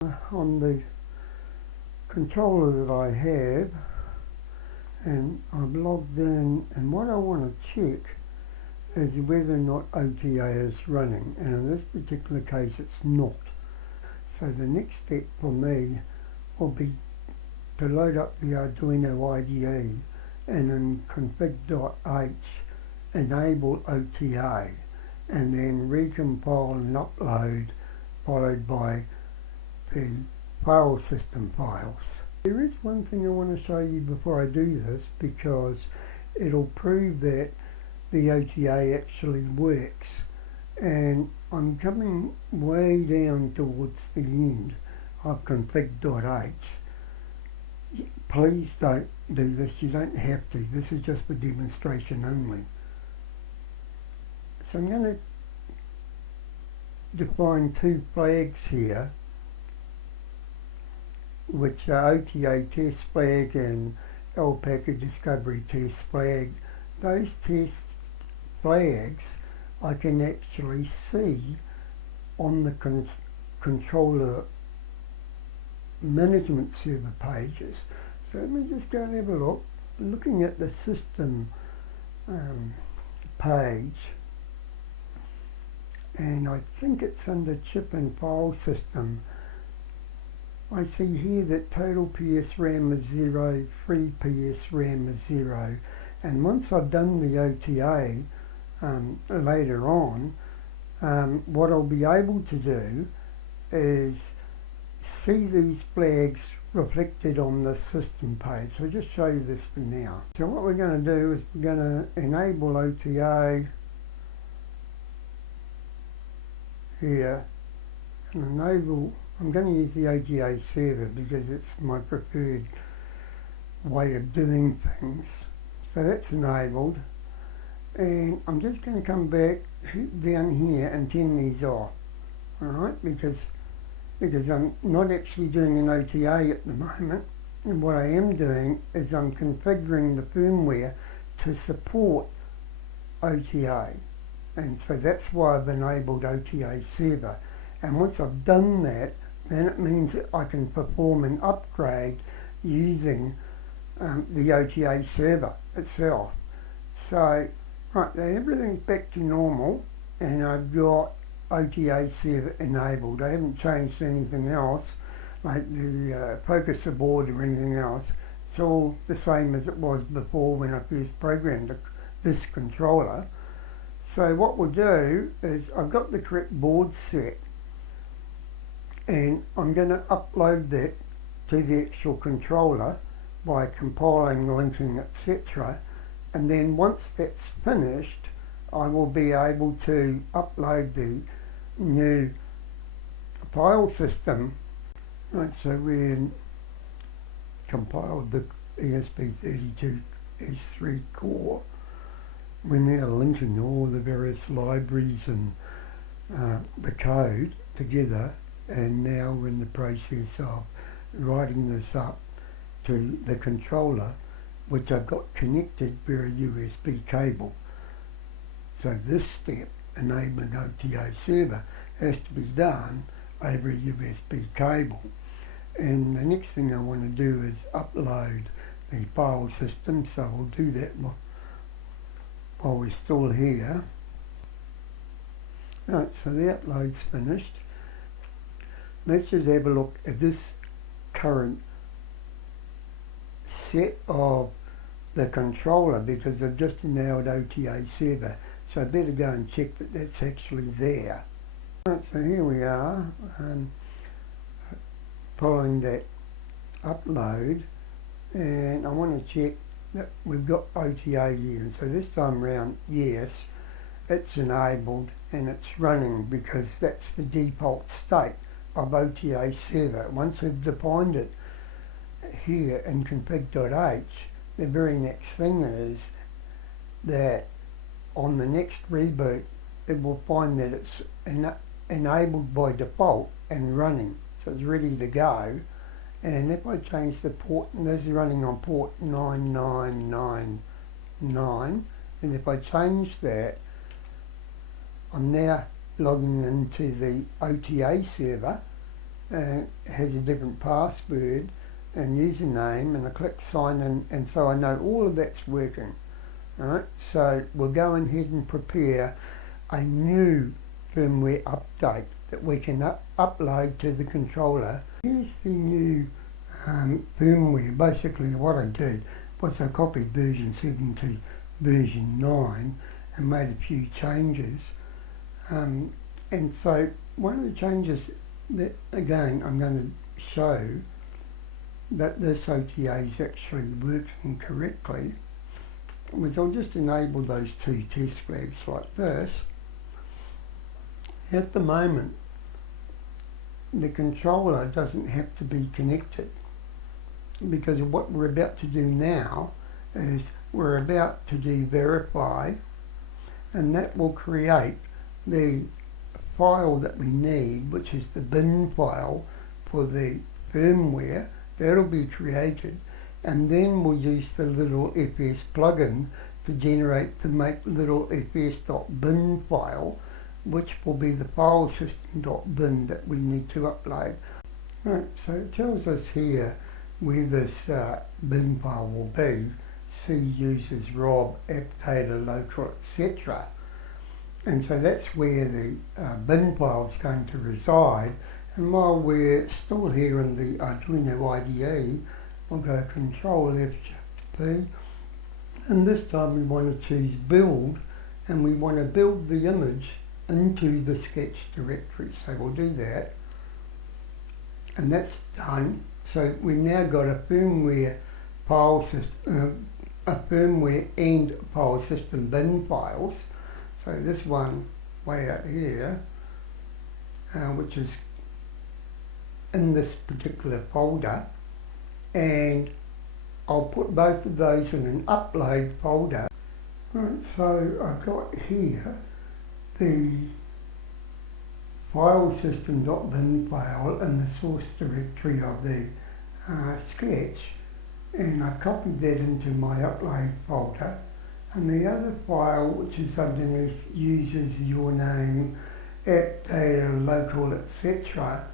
On the controller that I have, and I've logged in, and what I want to check is whether or not OTA is running, and in this particular case it's not. So the next step for me will be to load up the Arduino IDE and in config.h enable OTA, and then recompile and upload, followed by the Filesystem files. There is one thing I want to show you before I do this, because it'll prove that the OTA actually works, and I'm coming way down towards the end of config.h. Please don't do this, you don't have to, this is just for demonstration only. So I'm going to define two flags here, which are OTA test flag and Alpaca discovery test flag. Those test flags I can actually see on the controller management server pages. So let me just go and have a look. Looking at the system page, and I think it's under chip and file system. I see here that total PS RAM is 0, free PS RAM is 0, and once I've done the OTA later on, what I'll be able to do is see these flags reflected on the system page. So I'll just show you this for now. So what we're going to do is we're going to enable OTA here, and enable, I'm going to use the OTA server because it's my preferred way of doing things. So that's enabled, and I'm just going to come back down here and turn these off, alright, because I'm not actually doing an OTA at the moment, and what I am doing is I'm configuring the firmware to support OTA, and so that's why I've enabled OTA server. And once I've done that, then it means that I can perform an upgrade using the OTA server itself. So, right, now everything's back to normal, and I've got OTA server enabled. I haven't changed anything else, like the focuser board or anything else. It's all the same as it was before when I first programmed this controller. So what we'll do is I've got the correct board set, and I'm going to upload that to the actual controller by compiling, linking, etc. And then once that's finished, I will be able to upload the new file system. Right, so we compiled the myesp32s3 core. We're now linking all the various libraries and the code together, and now we're in the process of writing this up to the controller, which I've got connected via a USB cable. So this step, enabling OTA server, has to be done over a USB cable. And the next thing I want to do is upload the file system, so we'll do that while we're still here. Right, so the upload's finished. Let's just have a look at this current set of the controller, because I've just enabled OTA server, so I better go and check that that's actually there. Right, so here we are, following that upload, and I want to check that we've got OTA here. And so this time around, yes, it's enabled and it's running, because that's the default state of OTA server. Once we've defined it here in config.h, the very next thing is that on the next reboot it will find that it's enabled by default and running, so it's ready to go. And if I change the port, and this is running on port 9999, and if I change that, I'm now logging into the OTA server, has a different password and username, and I click sign in, and so I know all of that's working. Right, so we'll go ahead and prepare a new firmware update that we can upload to the controller. Here's the new firmware. Basically what I did was I copied version 7 to version 9 and made a few changes. And so one of the changes that, again, I'm going to show that this OTA is actually working correctly, was I'll just enable those two test flags like this. At the moment, the controller doesn't have to be connected, because what we're about to do now is we're about to do verify, and that will create the file that we need, which is the bin file for the firmware. That'll be created, and then we'll use the little fs plugin to generate the make little fs.bin file, which will be the filesystem.bin that we need to upload. Right, so it tells us here where this bin file will be. C uses rob, app data, local, etc. And so that's where the bin file is going to reside. And while we're still here in the Arduino IDE, we'll go Control F, Shift P, and this time we want to choose Build, and we want to build the image into the sketch directory. So we'll do that, and that's done. So we've now got a firmware file system, a firmware and file system bin files. So this one way out here, which is in this particular folder, and I'll put both of those in an upload folder. Right, so I've got here the filesystem.bin file in the source directory of the sketch, and I've copied that into my upload folder, and the other file, which is underneath, uses your name, app data, local, etc.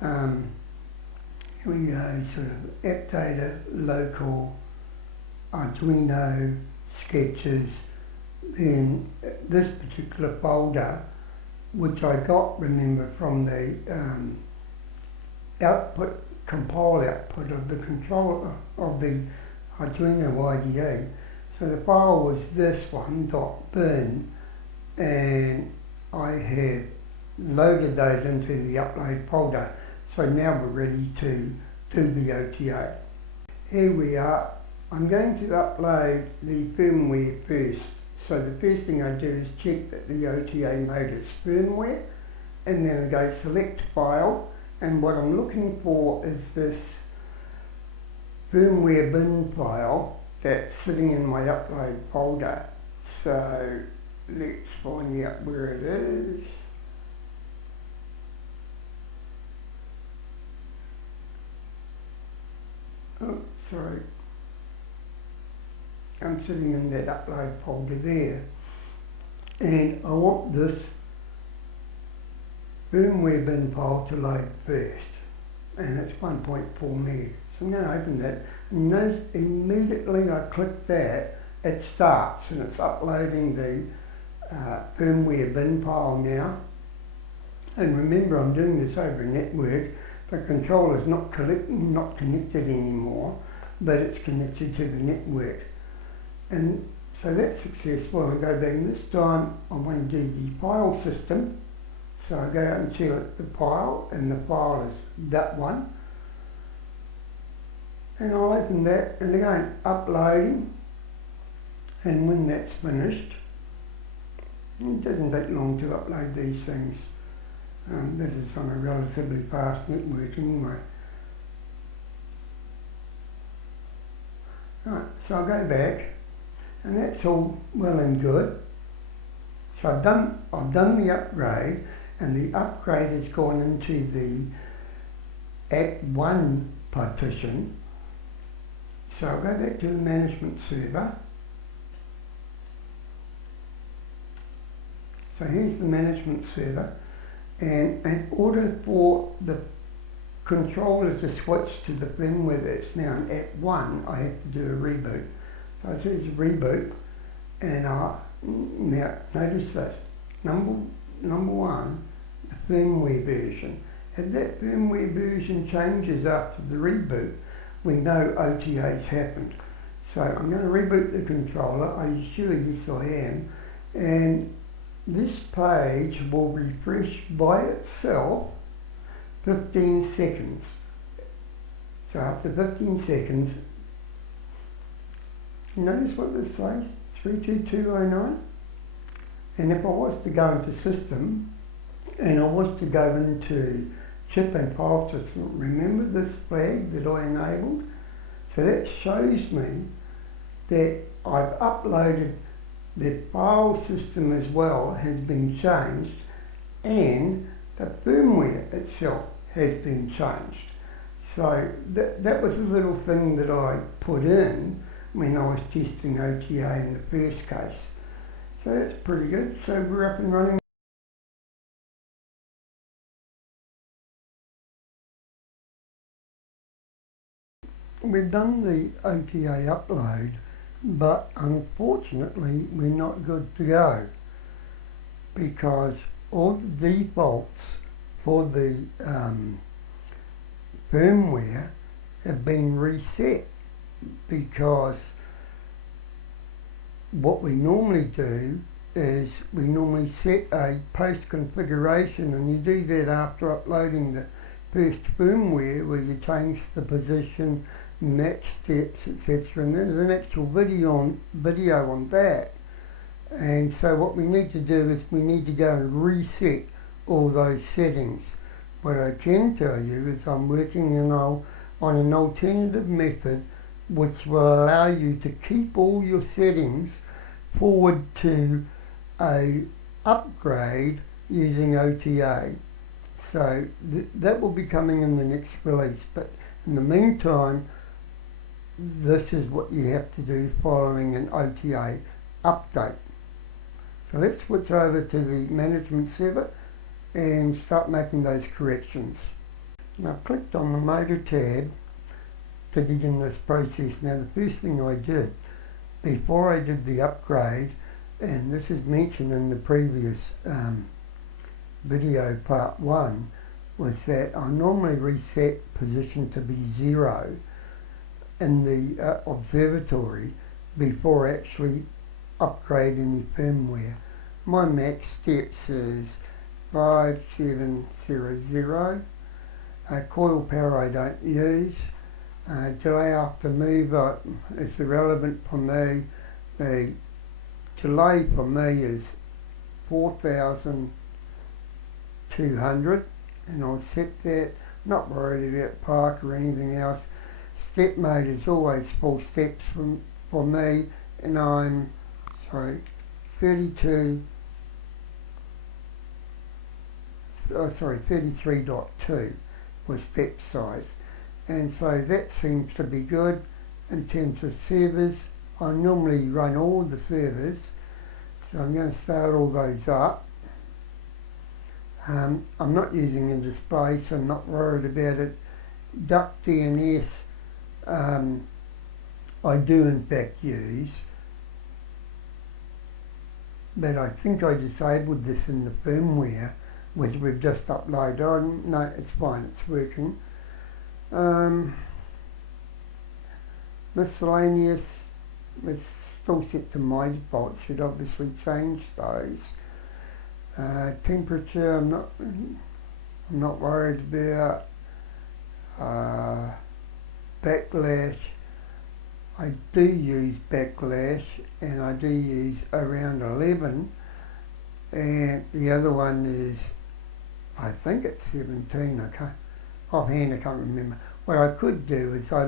Here we go, sort of app data, local, Arduino, sketches, then this particular folder, which I got, remember, from the compile output of the controller of the Arduino IDE. So the file was this one, .bin, and I have loaded those into the upload folder. So now we're ready to do the OTA. Here we are. I'm going to upload the firmware first. So the first thing I do is check that the OTA mode is firmware, and then I go select file, and what I'm looking for is this firmware bin file that's sitting in my upload folder. So let's find out where it is. Oh, sorry. I'm sitting in that upload folder there, and I want this firmware bin file to load first, and it's 1.4 meg. So I'm going to open that, and notice immediately I click that, it starts, and it's uploading the firmware bin file now. And remember, I'm doing this over a network. The controller is not connected anymore, but it's connected to the network. And so that's successful. I go back, and this time I want to do the file system. So I go out and select the file, and the file is that one. And I'll open that, and again, uploading. And when that's finished, it doesn't take long to upload these things. This is on a relatively fast network anyway. Right, so I'll go back, and that's all well and good. So I've done the upgrade, and the upgrade has gone into the App 1 partition. So I'll go back to the management server. So here's the management server, and in order for the controller to switch to the firmware that's now at 1, I have to do a reboot. So it says reboot, and now notice this, number 1, the firmware version. If that firmware version changes after the reboot, we know OTA's happened. So I'm going to reboot the controller. Are you sure? Yes, I am. And this page will refresh by itself 15 seconds. So after 15 seconds, notice what this says, 32209. And if I was to go into system, and I was to go into chip and file system, remember this flag that I enabled? So that shows me that I've uploaded the file system as well has been changed, and the firmware itself has been changed. So that was a little thing that I put in when I was testing OTA in the first case. So that's pretty good. So we're up and running. We've done the OTA upload, but unfortunately we're not good to go because all the defaults for the firmware have been reset, because what we normally do is we normally set a post configuration, and you do that after uploading the first firmware, where you change the position, next steps, etc. And there's an actual video on that. And so what we need to do is we need to go and reset all those settings. What I can tell you is I'm working on an alternative method which will allow you to keep all your settings forward to a upgrade using OTA. So that will be coming in the next release, but in the meantime, this is what you have to do following an OTA update. So let's switch over to the management server and start making those corrections. And I've clicked on the motor tab to begin this process. Now the first thing I did before I did the upgrade, and this is mentioned in the previous video part 1, was that I normally reset position to be 0 in the observatory before actually upgrading the firmware. My max steps is 5700. Coil power I don't use. Delay after move is irrelevant for me. The delay for me is 4200, and I'll set that. Not worried about park or anything else. Step mode is always 4 steps for me, and I'm 33.2 was step size, and so that seems to be good. In terms of servers, I normally run all the servers, so I'm going to start all those up. I'm not using a display, so I'm not worried about it. Duck DNS I do in fact use, but I think I disabled this in the firmware, which we've just uploaded on. No, it's fine, it's working. Miscellaneous, it's still set to my default, should obviously change those. Temperature, I'm not worried about. Backlash, I do use backlash, and I do use around 11, and the other one is, I think it's 17. Offhand I can't remember. What I could do is I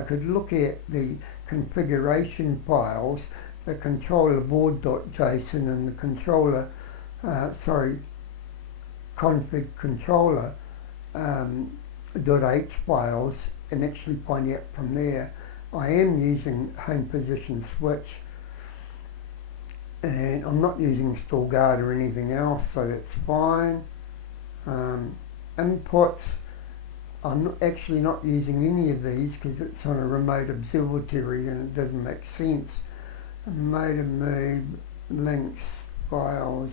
could look at the configuration files, the controller board.json and the controller config controller .h files, and actually find out from there. I am using home position switch, and I'm not using store guard or anything else, so that's fine. Inputs, I'm actually not using any of these because it's on a remote observatory and it doesn't make sense. Motor move, links, files,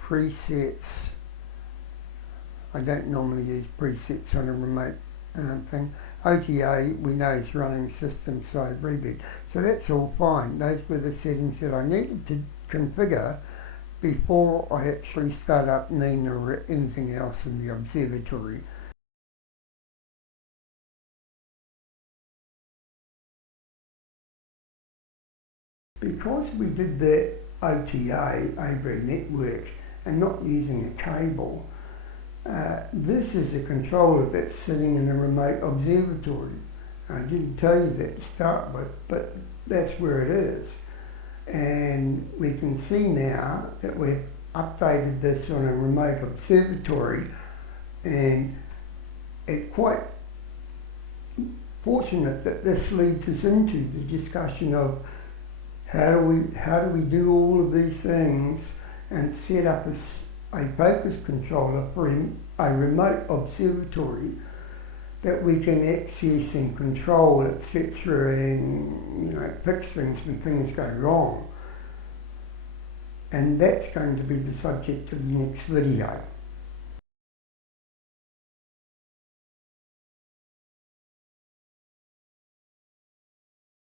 presets. I don't normally use presets on a remote thing. OTA, we know is running system side reboot. So that's all fine. Those were the settings that I needed to configure before I actually start up Nina or anything else in the observatory. Because we did that OTA over a network and not using a cable, this is a controller that's sitting in a remote observatory. I didn't tell you that to start with, but that's where it is. And we can see now that we've updated this on a remote observatory, and it's quite fortunate that this leads us into the discussion of how do we do all of these things and set up a focus controller for a remote observatory that we can access and control, etc., and fix things when things go wrong. And that's going to be the subject of the next video.